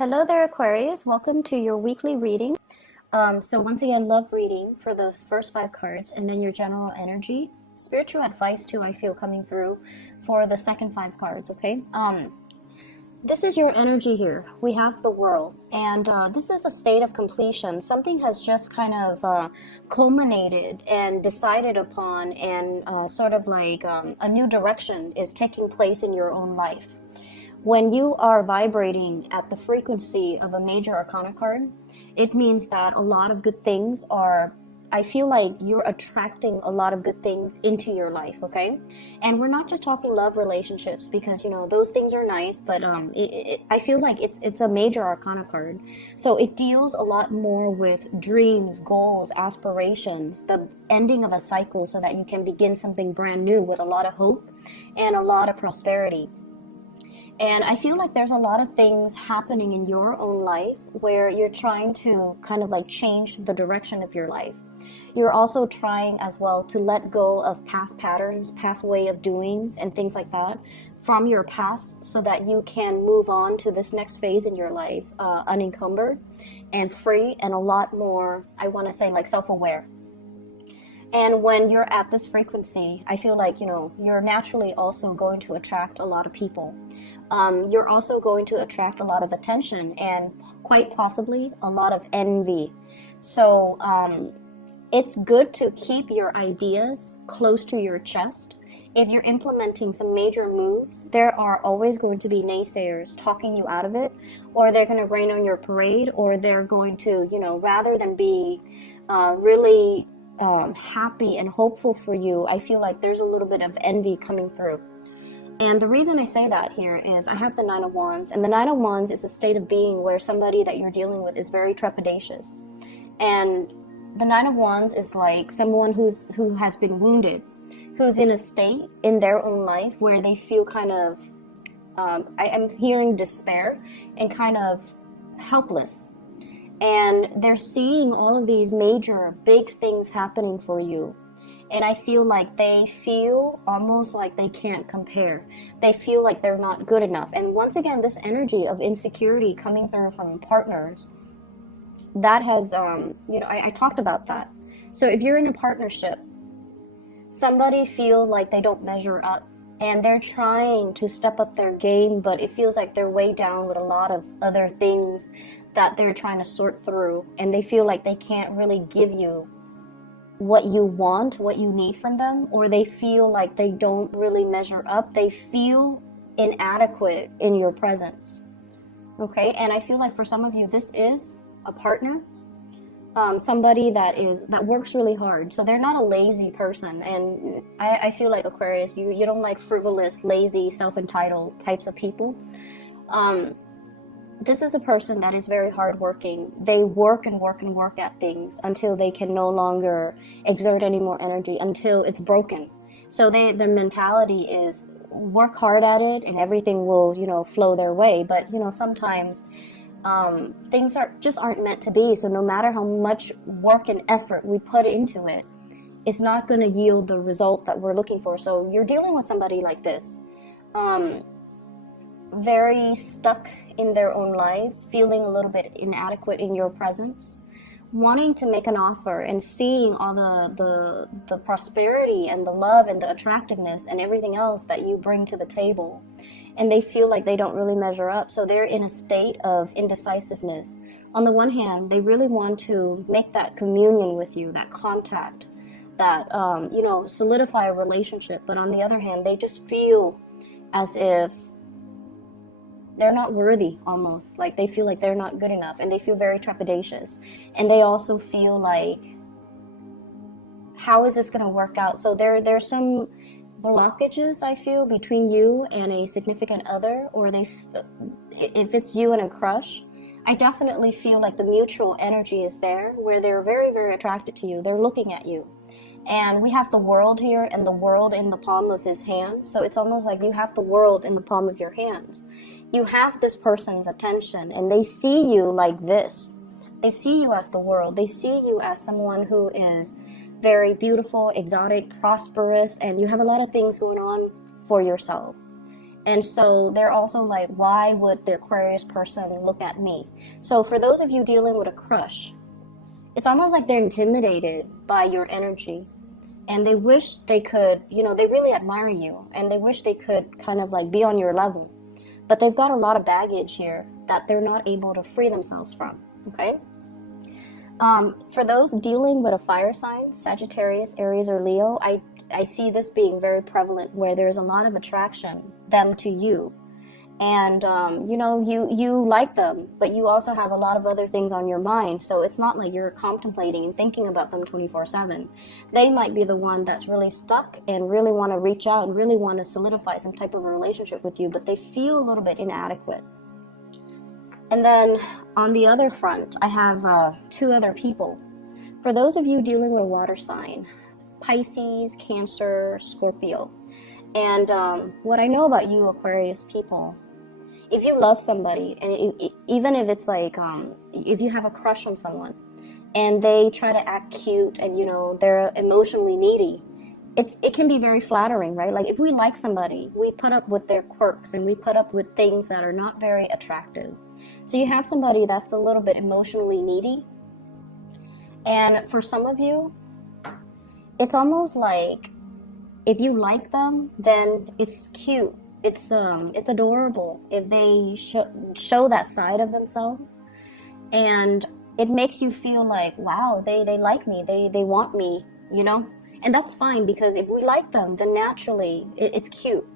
Hello there, Aquarius. Welcome to your weekly reading. So once again, love reading for the first 5 cards and then your general energy. Spiritual advice too, I feel, coming through for the second 5 cards, okay? This is your energy here. We have the world, and this is a state of completion. Something has just kind of culminated and decided upon, and sort of like a new direction is taking place in your own life. When you are vibrating at the frequency of a major arcana card, it means that a lot of good things are, I feel like you're attracting a lot of good things into your life, okay? And we're not just talking love relationships, because, you know, those things are nice, but I feel like it's a major arcana card. So it deals a lot more with dreams, goals, aspirations, the ending of a cycle so that you can begin something brand new with a lot of hope and a lot of prosperity. And I feel like there's a lot of things happening in your own life where you're trying to kind of like change the direction of your life. You're also trying as well to let go of past patterns, past way of doings, and things like that from your past so that you can move on to this next phase in your life unencumbered and free and a lot more, I want to say, like self-aware. And when you're at this frequency, I feel like, you know, you're naturally also going to attract a lot of people. You're also going to attract a lot of attention and quite possibly a lot of envy. So it's good to keep your ideas close to your chest. If you're implementing some major moves, there are always going to be naysayers talking you out of it, or they're going to rain on your parade, or they're going to, you know, rather than be really happy and hopeful for you, I feel like there's a little bit of envy coming through. And the reason I say that here is I have the 9 of Wands, and the 9 of Wands is a state of being where somebody that you're dealing with is very trepidatious. And the 9 of Wands is like someone who has been wounded, who's in a state in their own life where they feel kind of, I'm hearing despair and kind of helpless. And they're seeing all of these major, big things happening for you. And I feel like they feel almost like they can't compare. They feel like they're not good enough. And once again, this energy of insecurity coming through from partners, that has, you know, I talked about that. So if you're in a partnership, somebody feel like they don't measure up and they're trying to step up their game, but it feels like they're way down with a lot of other things that they're trying to sort through, and they feel like they can't really give you what you want, what you need from them, or they feel like they don't really measure up. They feel inadequate in your presence. Okay, and I feel like for some of you, this is a partner, somebody that works really hard. So they're not a lazy person, and I feel like Aquarius, you don't like frivolous, lazy, self-entitled types of people. This is a person that is very hardworking. They work and work and work at things until they can no longer exert any more energy, until it's broken. So their mentality is work hard at it and everything will, you know, flow their way. But, you know, sometimes things aren't meant to be. So no matter how much work and effort we put into it, it's not going to yield the result that we're looking for. So you're dealing with somebody like this, very stuck in their own lives, feeling a little bit inadequate in your presence, wanting to make an offer and seeing all the prosperity and the love and the attractiveness and everything else that you bring to the table, and they feel like they don't really measure up. So they're in a state of indecisiveness. On the one hand, they really want to make that communion with you, that contact, that you know, solidify a relationship, but on the other hand, they just feel as if they're not worthy, almost like they feel like they're not good enough, and they feel very trepidatious. And they also feel like, how is this going to work out? So there's some blockages, I feel, between you and a significant other, or if it's you and a crush, I definitely feel like the mutual energy is there where they're very, very attracted to you. They're looking at you. And we have the world here, and the world in the palm of his hand. So it's almost like you have the world in the palm of your hands. You have this person's attention, and they see you like this. They see you as the world. They see you as someone who is very beautiful, exotic, prosperous, and you have a lot of things going on for yourself. And so they're also like, why would the Aquarius person look at me? So for those of you dealing with a crush, it's almost like they're intimidated by your energy. And they wish they could, they really admire you. And they wish they could kind of like be on your level. But they've got a lot of baggage here that they're not able to free themselves from, okay? For those dealing with a fire sign, Sagittarius, Aries, or Leo, I see this being very prevalent where there's a lot of attraction, them to you. And, you like them, but you also have a lot of other things on your mind. So it's not like you're contemplating and thinking about them 24/7. They might be the one that's really stuck and really want to reach out and really want to solidify some type of a relationship with you, but they feel a little bit inadequate. And then on the other front, I have 2 other people. For those of you dealing with a water sign, Pisces, Cancer, Scorpio. And what I know about you Aquarius people, if you love somebody, and even if it's like, if you have a crush on someone, and they try to act cute and, they're emotionally needy, it can be very flattering, right? Like if we like somebody, we put up with their quirks and we put up with things that are not very attractive. So you have somebody that's a little bit emotionally needy. And for some of you, it's almost like if you like them, then it's cute. It's adorable if they show that side of themselves, and it makes you feel like, wow, they like me, they want me, and that's fine, because if we like them, then naturally it's cute.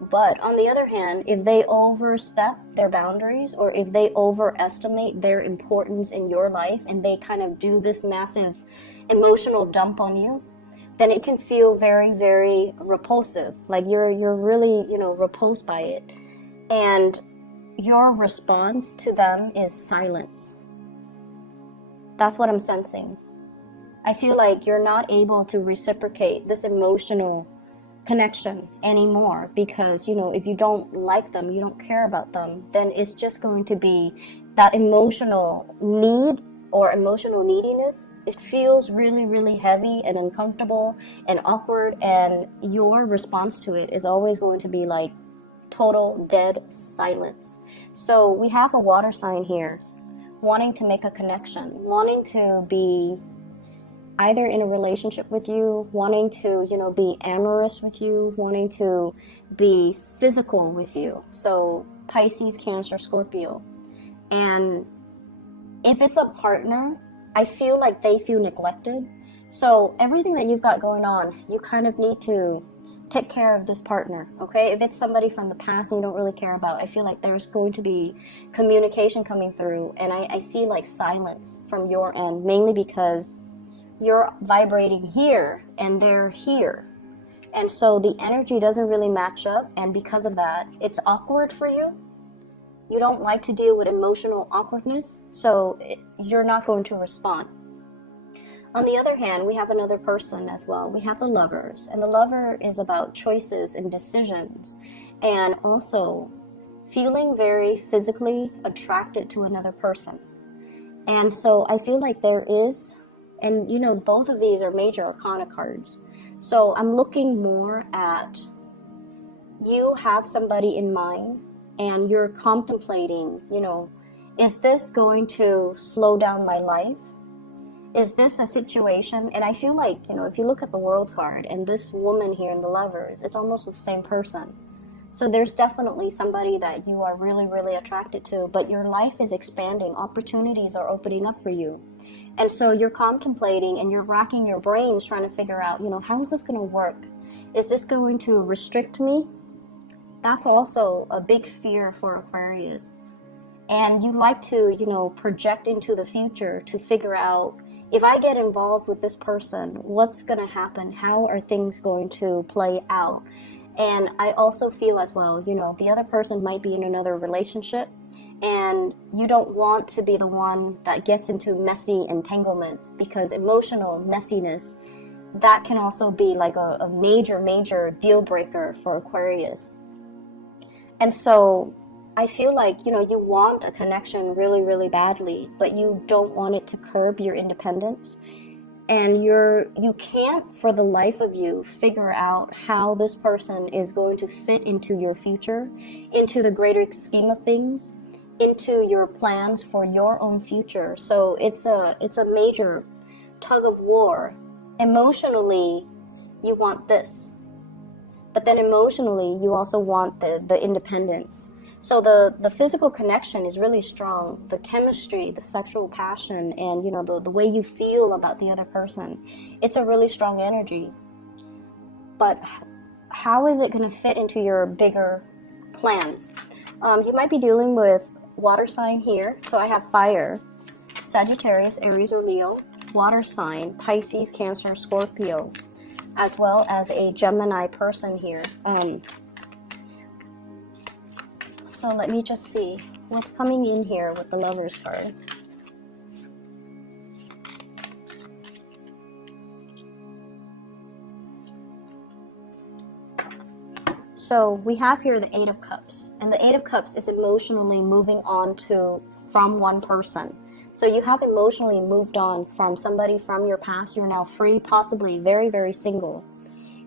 But on the other hand, if they overstep their boundaries, or if they overestimate their importance in your life, and they kind of do this massive emotional dump on you, then it can feel very, very repulsive. Like you're really, repulsed by it. And your response to them is silence. That's what I'm sensing. I feel like you're not able to reciprocate this emotional connection anymore, because, if you don't like them, you don't care about them, then it's just going to be that emotional need or emotional neediness. It feels really, really heavy and uncomfortable and awkward, and your response to it is always going to be like total dead silence. So we have a water sign here wanting to make a connection, wanting to be either in a relationship with you, wanting to, be amorous with you, wanting to be physical with you. So Pisces, Cancer, Scorpio. And if it's a partner, I feel like they feel neglected. So everything that you've got going on, you kind of need to take care of this partner, okay? If it's somebody from the past and you don't really care about, I feel like there's going to be communication coming through. And I see like silence from your end, mainly because you're vibrating here and they're here. And so the energy doesn't really match up. And because of that, it's awkward for you. You don't like to deal with emotional awkwardness, so you're not going to respond. On the other hand, we have another person as well. We have the Lovers, and the Lover is about choices and decisions, and also feeling very physically attracted to another person. And so I feel like there is, and both of these are major arcana cards. So I'm looking more at, you have somebody in mind, and you're contemplating, is this going to slow down my life? Is this a situation? And I feel like, if you look at the World card and this woman here in the Lovers, it's almost the same person. So there's definitely somebody that you are really, really attracted to, but your life is expanding. Opportunities are opening up for you. And so you're contemplating and you're racking your brains trying to figure out, how is this going to work? Is this going to restrict me? That's also a big fear for Aquarius. And you like to, project into the future to figure out, if I get involved with this person, what's going to happen? How are things going to play out? And I also feel as well, the other person might be in another relationship, and you don't want to be the one that gets into messy entanglements, because emotional messiness, that can also be like a major, major deal breaker for Aquarius. And so I feel like, you want a connection really, really badly, but you don't want it to curb your independence. and you can't for the life of you figure out how this person is going to fit into your future, into the greater scheme of things, into your plans for your own future. So it's a major tug of war. Emotionally, you want this, but then emotionally you also want the independence. So the physical connection is really strong, the chemistry, the sexual passion, and the way you feel about the other person, it's a really strong energy. But how is it going to fit into your bigger plans? You might be dealing with water sign here. So I have fire, Sagittarius, Aries, or Leo, water sign, Pisces, Cancer, Scorpio, as well as a Gemini person here. So let me just see what's coming in here with the Lovers card. So we have here the Eight of Cups, and the Eight of Cups is emotionally moving on from one person. So you have emotionally moved on from somebody from your past. You're now free, possibly very, very single.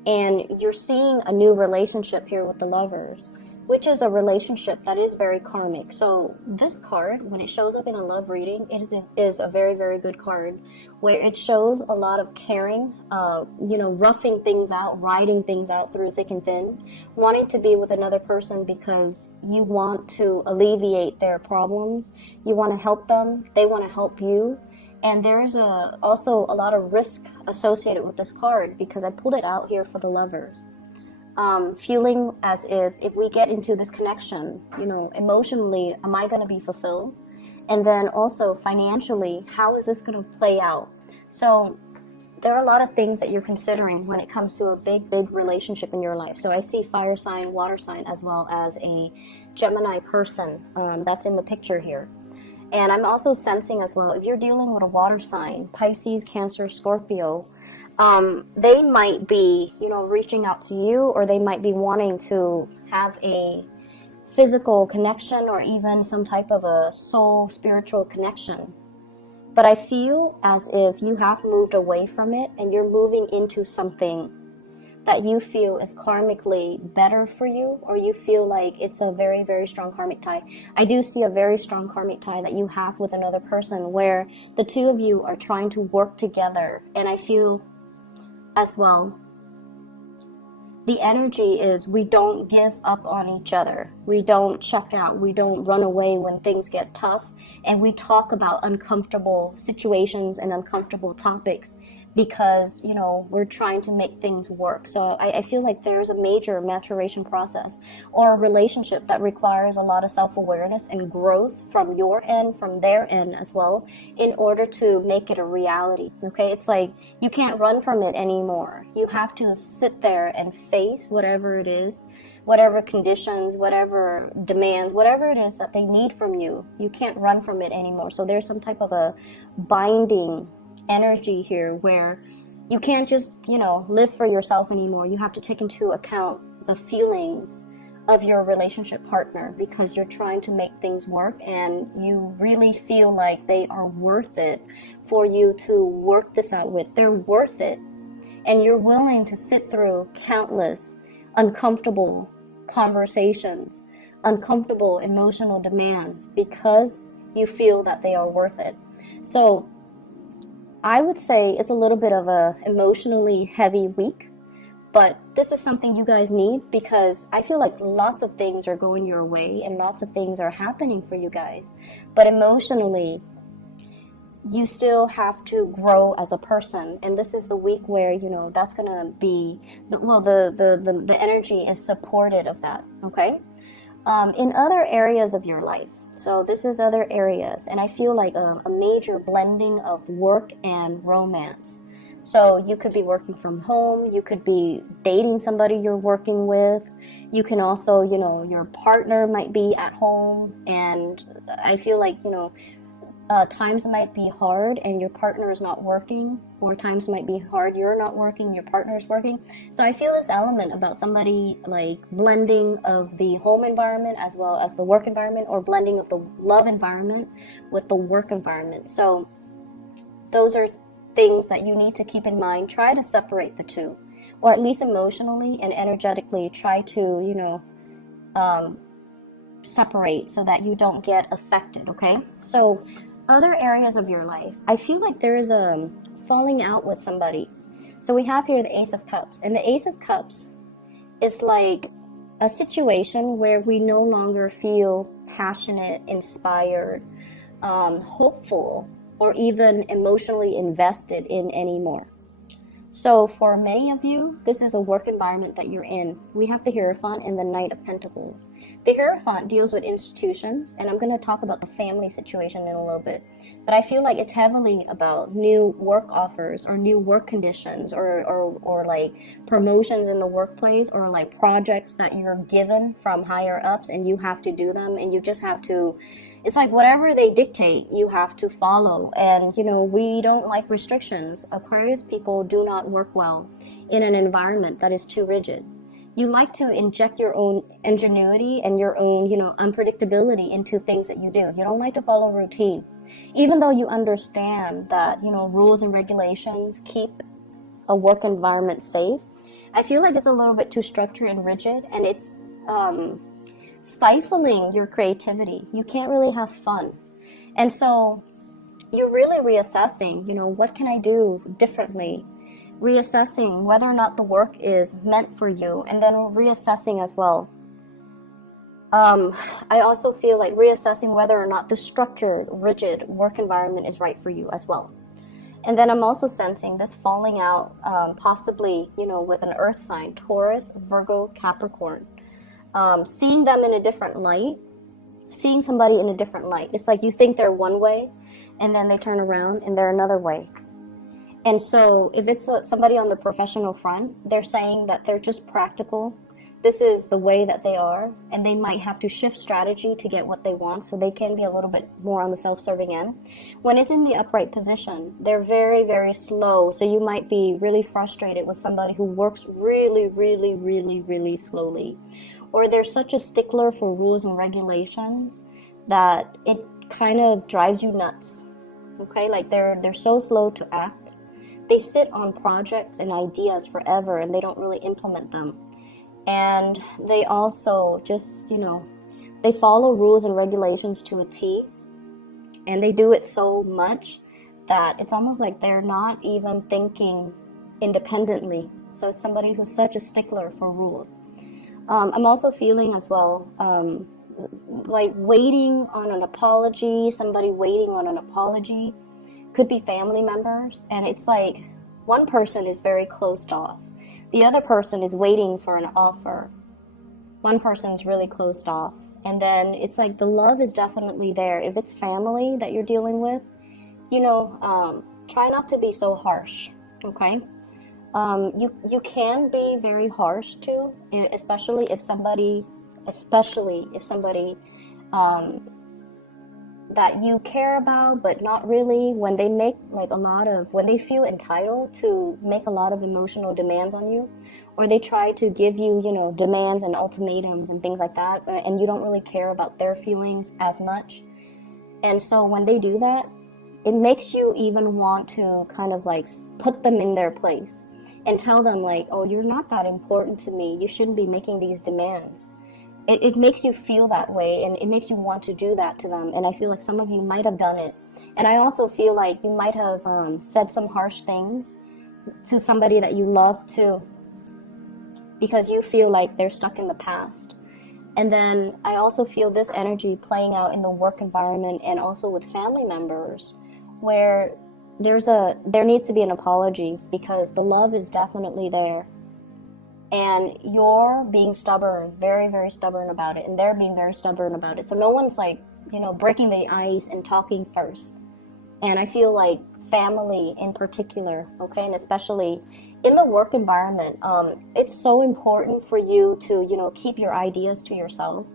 And you're seeing a new relationship here with the Lovers, which is a relationship that is very karmic. So this card, when it shows up in a love reading, it is a very, very good card, where it shows a lot of caring, roughing things out, riding things out through thick and thin, wanting to be with another person because you want to alleviate their problems, you want to help them, they want to help you. And there's also a lot of risk associated with this card, because I pulled it out here for the Lovers. Feeling as if we get into this connection, emotionally, am I going to be fulfilled? And then also financially, how is this going to play out? So there are a lot of things that you're considering when it comes to a big, big relationship in your life. So I see fire sign, water sign, as well as a Gemini person that's in the picture here. And I'm also sensing as well, if you're dealing with a water sign, Pisces, Cancer, Scorpio, they might be, reaching out to you, or they might be wanting to have a physical connection, or even some type of a soul spiritual connection. But I feel as if you have moved away from it, and you're moving into something that you feel is karmically better for you, or you feel like it's a very, very strong karmic tie. I do see a very strong karmic tie that you have with another person, where the two of you are trying to work together. And I feel as well, the energy is, we don't give up on each other. We don't check out. We don't run away when things get tough. And we talk about uncomfortable situations and uncomfortable topics, because, we're trying to make things work. So I feel like there's a major maturation process, or a relationship that requires a lot of self-awareness and growth from your end, from their end as well, in order to make it a reality. Okay, it's like you can't run from it anymore. You have to sit there and face whatever it is, whatever conditions, whatever demands, whatever it is that they need from you. You can't run from it anymore. So there's some type of a binding energy here, where you can't just, live for yourself anymore. You have to take into account the feelings of your relationship partner, because you're trying to make things work, and you really feel like they are worth it for you to work this out with. They're worth it. And you're willing to sit through countless uncomfortable conversations, uncomfortable emotional demands, because you feel that they are worth it. So I would say it's a little bit of a emotionally heavy week, but this is something you guys need, because I feel like lots of things are going your way and lots of things are happening for you guys. But emotionally, you still have to grow as a person, and this is the week where that's gonna be the energy is supported of that. Okay, in other areas of your life. So this is other areas, and I feel like a major blending of work and romance. So you could be working from home, you could be dating somebody you're working with, you can also, your partner might be at home, and I feel like, times might be hard and your partner is not working, or times might be hard, you're not working, your partner is working. So I feel this element about somebody like blending of the home environment as well as the work environment, or blending of the love environment with the work environment. So those are things that you need to keep in mind, try to separate the two, or at least emotionally and energetically try to, separate so that you don't get affected, okay? So other areas of your life, I feel like there is a falling out with somebody. So we have here the Ace of Cups, and the Ace of Cups is like a situation where we no longer feel passionate, inspired, hopeful, or even emotionally invested in anymore. So for many of you, this is a work environment that you're in. We have the Hierophant and the Knight of Pentacles. The Hierophant deals with institutions, and I'm going to talk about the family situation in a little bit. But I feel like it's heavily about new work offers or new work conditions or like promotions in the workplace, or like projects that you're given from higher ups and you have to do them, and you just have to, it's like whatever they dictate, you have to follow. And, we don't like restrictions. Aquarius people do not work well in an environment that is too rigid. You like to inject your own ingenuity and your own, unpredictability into things that you do. You don't like to follow routine. Even though you understand that, rules and regulations keep a work environment safe, I feel like it's a little bit too structured and rigid, and it's, stifling your creativity. You can't really have fun. And so you're really reassessing, what can I do differently? Reassessing whether or not the work is meant for you, and then reassessing as well. I also feel like reassessing whether or not the structured, rigid work environment is right for you as well. And then I'm also sensing this falling out, possibly, with an earth sign, Taurus, Virgo, Capricorn. Seeing them in a different light, seeing somebody in a different light. It's like you think they're one way, and then they turn around and they're another way. And so if it's somebody on the professional front, they're saying that they're just practical. This is the way that they are, and they might have to shift strategy to get what they want, so they can be a little bit more on the self-serving end. When it's in the upright position, they're very, very slow, so you might be really frustrated with somebody who works really, really, really, really slowly. Or they're such a stickler for rules and regulations that it kind of drives you nuts. Okay, like they're so slow to act. They sit on projects and ideas forever, and they don't really implement them. And they also just, they follow rules and regulations to a T, and they do it so much that it's almost like they're not even thinking independently. So it's somebody who's such a stickler for rules. I'm also feeling as well, like waiting on an apology, somebody waiting on an apology. Could be family members, and it's like one person is very closed off. The other person is waiting for an offer. One person's really closed off. And then it's like the love is definitely there. If it's family that you're dealing with, try not to be so harsh, okay? You can be very harsh too, especially if somebody that you care about, but not really, when they make when they feel entitled to make a lot of emotional demands on you, or they try to give you, demands and ultimatums and things like that, and you don't really care about their feelings as much. And so when they do that, it makes you even want to kind of like put them in their place and tell them like, oh, you're not that important to me. You shouldn't be making these demands. It makes you feel that way, and it makes you want to do that to them. And I feel like some of you might have done it. And I also feel like you might have said some harsh things to somebody that you love too, because you feel like they're stuck in the past. And then I also feel this energy playing out in the work environment and also with family members, where there needs to be an apology, because the love is definitely there. And you're being stubborn, very, very stubborn about it, and they're being very stubborn about it. So no one's like, breaking the ice and talking first. And I feel like family in particular, okay, and especially in the work environment, it's so important for you to, keep your ideas to yourself,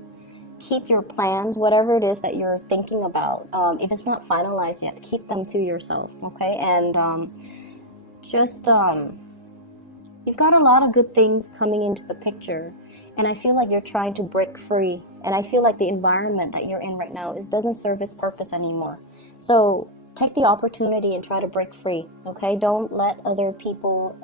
keep your plans, whatever it is that you're thinking about. If it's not finalized yet, keep them to yourself, okay? And you've got a lot of good things coming into the picture, and I feel like you're trying to break free. And I feel like the environment that you're in right now doesn't serve its purpose anymore. So take the opportunity and try to break free, okay? Don't let other people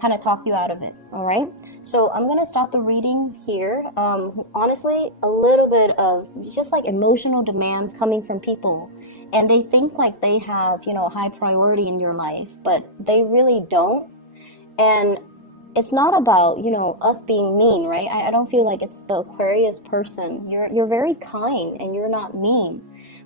kind of talk you out of it, all right? So I'm gonna stop the reading here. Honestly, a little bit of just like emotional demands coming from people, and they think like they have, you know, high priority in your life, but they really don't. And it's not about, you know, us being mean, right? I don't feel like it's the Aquarius person. You're very kind and you're not mean.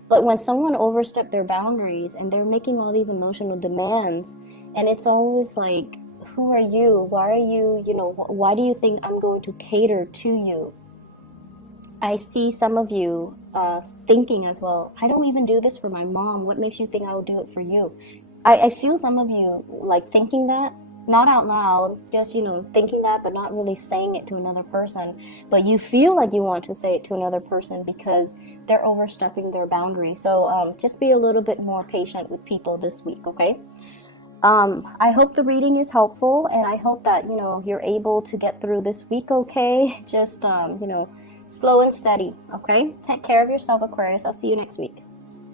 But when someone oversteps their boundaries and they're making all these emotional demands, and it's always like, who are you? Why are you, you know, why do you think I'm going to cater to you? I see some of you thinking as well, I don't even do this for my mom. What makes you think I will do it for you? I feel some of you like thinking that, not out loud, just, you know, thinking that, but not really saying it to another person. But you feel like you want to say it to another person because they're overstepping their boundary. So just be a little bit more patient with people this week, okay? I hope the reading is helpful, and I hope that, you know, you're able to get through this week okay. Just, you know, slow and steady, okay? Take care of yourself, Aquarius. I'll see you next week.